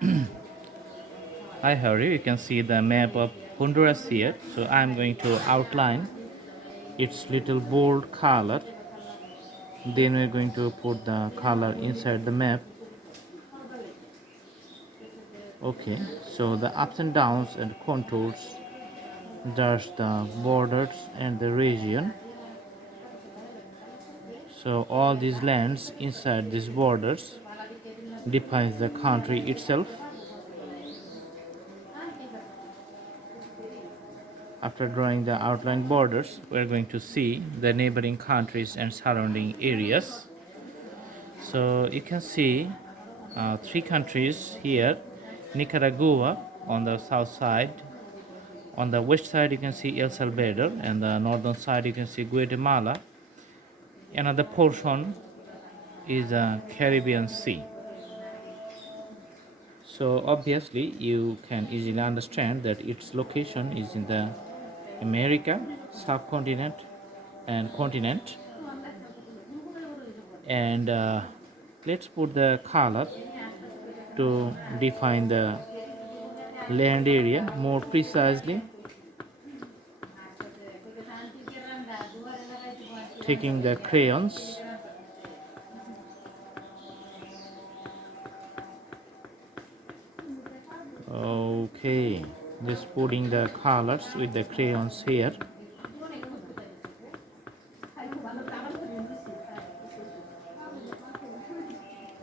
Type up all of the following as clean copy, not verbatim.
Hi Harry, you can see the map of Honduras here. So I'm going to outline its little bold color. Then we're going to put the color inside the map. Okay, so the ups and downs and contours, there's the borders and the region. So all these lands inside these borders defines the country itself. After drawing the outline borders, we're going to see the neighboring countries and surrounding areas. So you can see three countries here: Nicaragua on the south side, on the west side you can see El Salvador, and the northern side you can see Guatemala. Another portion is the Caribbean Sea. So obviously you can easily understand that its location is in the America, subcontinent and continent. And let's put the color to define the land area more precisely, taking the crayons. Okay, just putting the colors with the crayons here.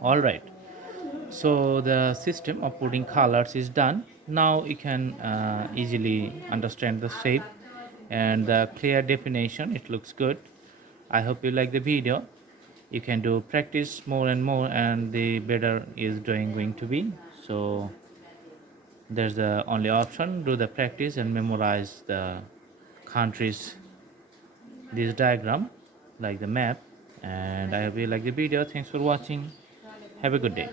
All right, so the system of putting colors is done. Now you can easily understand the shape and the clear definition. It looks good. I hope you like the video. You can do practice more and more, and the better is going to be. So there's the only option: do the practice and memorize the countries, this diagram like the map. And I hope you like the video. Thanks for watching. Have a good day.